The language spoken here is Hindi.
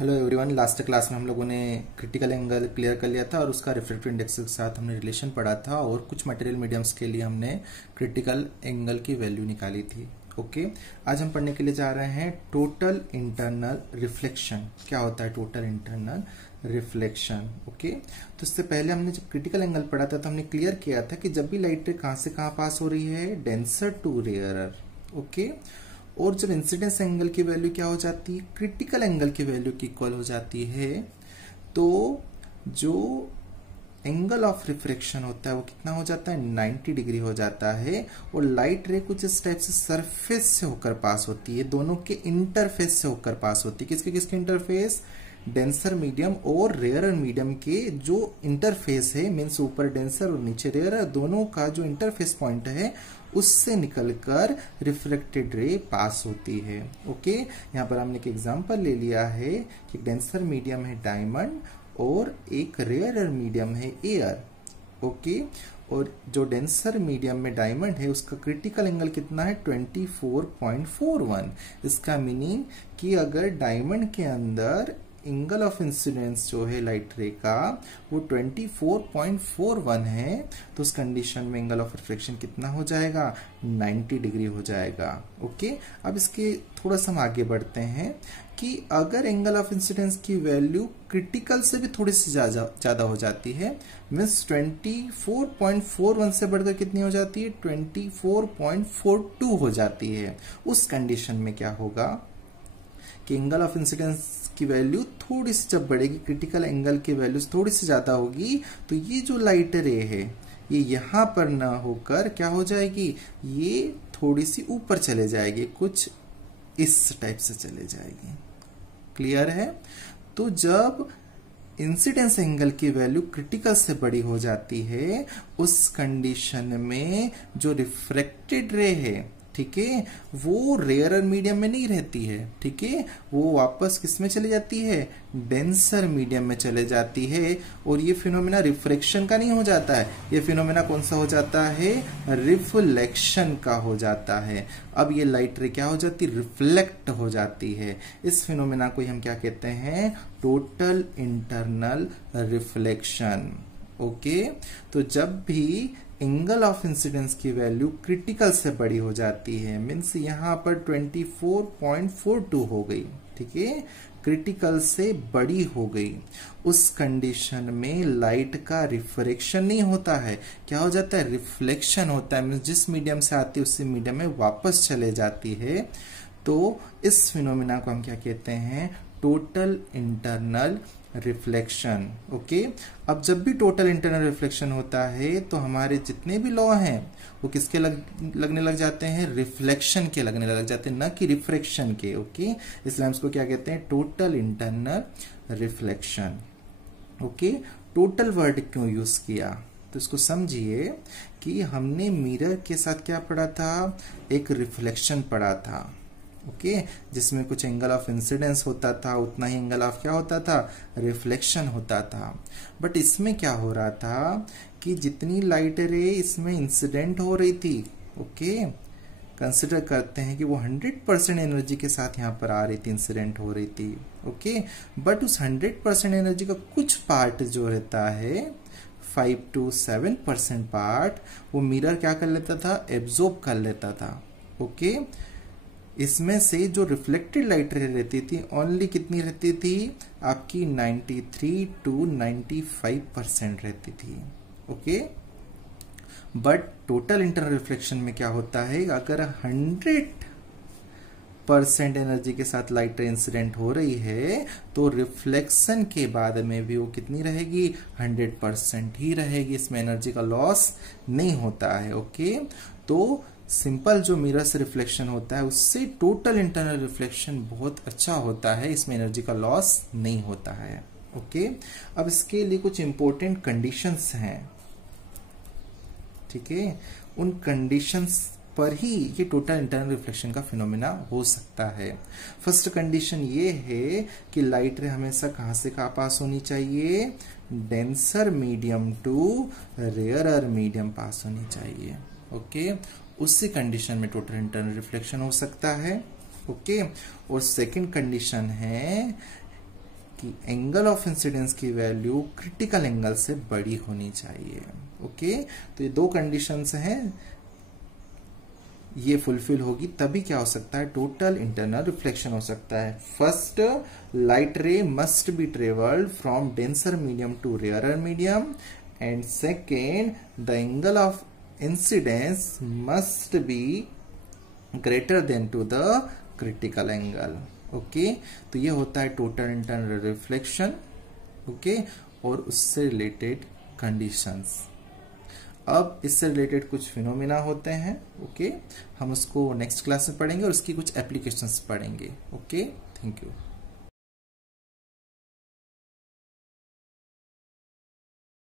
Hello everyone. लास्ट क्लास में हम लोगों ने क्रिटिकल एंगल क्लियर कर लिया था और उसका रिफ्रैक्टिव इंडेक्स के साथ हमने रिलेशन पढ़ा था और कुछ मटेरियल मीडियम्स के लिए हमने क्रिटिकल एंगल की वैल्यू निकाली थी। ओके, आज हम पढ़ने के लिए जा रहे हैं टोटल इंटरनल रिफ्लेक्शन। क्या होता है टोटल इंटरनल रिफ्लेक्शन? ओके, तो इससे पहले हमने जब क्रिटिकल एंगल पढ़ा था तो हमने क्लियर किया था कि जब भी लाइट रे कहां से कहां पास हो रही है, डेंसर टू रेयरर। ओके, और जब इंसिडेंस एंगल की वैल्यू क्या हो जाती है, क्रिटिकल एंगल की वैल्यू की इक्वल हो जाती है, तो जो एंगल ऑफ रिफ्रैक्शन होता है वो कितना हो जाता है, 90 डिग्री हो जाता है। और लाइट रे कुछ इस टाइप से सरफेस से होकर पास होती है, दोनों के इंटरफेस से होकर पास होती है। किसके किसके इंटरफेस? डेंसर मीडियम और रेयरर मीडियम के जो इंटरफेस है, मीन्स ऊपर डेंसर और नीचे रेयरर, दोनों का जो इंटरफेस पॉइंट है उससे निकलकर रिफ्लेक्टेड रे पास होती है। ओके, यहाँ पर हमने एक एग्जांपल ले लिया है कि डेंसर मीडियम है डायमंड और एक रेयरर मीडियम है एयर। ओके, और जो डेंसर मीडियम में डायमंड है उसका क्रिटिकल एंगल कितना है, 24.41। इसका मीनिंग कि अगर डायमंड के अंदर एंगल ऑफ इंसिडेंस जो है लाइट रे का वो 24.41 है, तो उस कंडीशन में एंगल ऑफ रिफ्लेक्शन कितना हो जाएगा, 90 डिग्री हो जाएगा। ओके, अब इसके थोड़ा सा हम आगे बढ़ते हैं कि अगर एंगल ऑफ इंसिडेंस की वैल्यू क्रिटिकल से भी थोड़ी सी ज्यादा हो जाती है, मीन्स 24.41 से बढ़कर कितनी हो जाती है, 24.42 हो जाती है, उस कंडीशन में क्या होगा कि एंगल ऑफ इंसिडेंस की वैल्यू थोड़ी सी जब बढ़ेगी, क्रिटिकल एंगल की वैल्यू थोड़ी सी ज्यादा होगी, तो ये जो लाइट रे है ये यहां पर ना होकर क्या हो जाएगी, ये थोड़ी सी ऊपर चले जाएगी, कुछ इस टाइप से चले जाएगी। क्लियर है? तो जब इंसिडेंस एंगल की वैल्यू क्रिटिकल से बड़ी हो जाती है, उस कंडीशन में जो रिफ्रैक्टेड रे है, ठीक है, वो रेयरर मीडियम में नहीं रहती है, ठीक है, वो वापस किस में चली जाती है, डेंसर मीडियम में चले जाती है। और ये फिनोमेना रिफ्रैक्शन का नहीं हो जाता है, ये फिनोमेना कौन सा हो जाता है, रिफ्लेक्शन का हो जाता है। अब ये लाइट रे क्या हो जाती है, रिफ्लेक्ट हो जाती है। इस फिनोमेना को हम क्या कहते हैं, टोटल इंटरनल रिफ्लेक्शन। ओके, तो जब भी एंगल ऑफ इंसिडेंस की वैल्यू क्रिटिकल से बड़ी हो जाती है, मीन्स यहां पर 24.42 हो गई, ठीक है, क्रिटिकल से बड़ी हो गई, उस कंडीशन में लाइट का रिफ्रैक्शन नहीं होता है, क्या हो जाता है, रिफ्लेक्शन होता है। मीन्स जिस मीडियम से आती है उसी मीडियम में वापस चले जाती है। तो इस फिनोमिना को हम क्या कहते हैं, टोटल इंटरनल रिफ्लेक्शन। ओके, अब जब भी टोटल इंटरनल रिफ्लेक्शन होता है तो हमारे जितने भी लॉ हैं वो किसके लगने लग जाते हैं, रिफ्लेक्शन के लगने लग जाते हैं, न कि रिफ्रैक्शन के। ओके, इसलिए हम इसको क्या कहते हैं, total internal reflection. Okay, total word क्यों यूज किया, तो इसको समझिए कि हमने मिरर के साथ क्या पढ़ा था, एक रिफ्लेक्शन पढ़ा था। ओके, जिसमें कुछ एंगल ऑफ इंसिडेंस होता था, उतना ही एंगल ऑफ क्या होता था, रिफ्लेक्शन होता था। बट इसमें क्या हो रहा था कि जितनी लाइट रे इसमें इंसिडेंट हो रही थी, ओके, कंसिडर करते हैं कि वो 100% एनर्जी के साथ यहाँ पर आ रही थी, इंसिडेंट हो रही थी। ओके, बट उस 100% एनर्जी का कुछ पार्ट जो रहता है, 5 to 7% पार्ट, वो मिरर क्या कर लेता था, एब्जॉर्ब कर लेता था। ओके, इसमें से जो रिफ्लेक्टेड लाइट रे रहती थी ओनली कितनी रहती थी, आपकी 93 to 95% रहती थी। Okay, but total internal reflection में क्या होता है, अगर 100% एनर्जी के साथ लाइट रे इंसिडेंट हो रही है तो रिफ्लेक्शन के बाद में भी वो कितनी रहेगी, 100% ही रहेगी, इसमें एनर्जी का लॉस नहीं होता है। ओके, तो सिंपल जो मिरर से रिफ्लेक्शन होता है उससे टोटल इंटरनल रिफ्लेक्शन बहुत अच्छा होता है, इसमें एनर्जी का लॉस नहीं होता है। ओके, अब इसके लिए कुछ इंपॉर्टेंट कंडीशंस हैं, ठीक है, उन कंडीशंस पर ही ये टोटल इंटरनल रिफ्लेक्शन का फिनोमेना हो सकता है। फर्स्ट कंडीशन ये है कि लाइट रे हमेशा कहां से कहां पास होनी चाहिए, denser medium to rarer medium पास होनी चाहिए। ओके, उसी कंडीशन में टोटल इंटरनल रिफ्लेक्शन हो सकता है। ओके, और सेकंड कंडीशन है कि एंगल ऑफ इंसिडेंस की वैल्यू क्रिटिकल एंगल से बड़ी होनी चाहिए। ओके, तो ये दो कंडीशंस हैं, ये फुलफिल होगी तभी क्या हो सकता है, टोटल इंटरनल रिफ्लेक्शन हो सकता है। First, light ray must be travelled from denser medium to rarer medium, and second, the angle of incidence must be greater than to the critical angle. Okay, तो ये होता है टोटल इंटरनल रिफ्लेक्शन। ओके, और उससे रिलेटेड कंडीशंस। अब इससे रिलेटेड कुछ फिनोमिना होते हैं। ओके, हम उसको नेक्स्ट क्लास में पढ़ेंगे और उसकी कुछ एप्लीकेशंस पढ़ेंगे। Okay, thank you.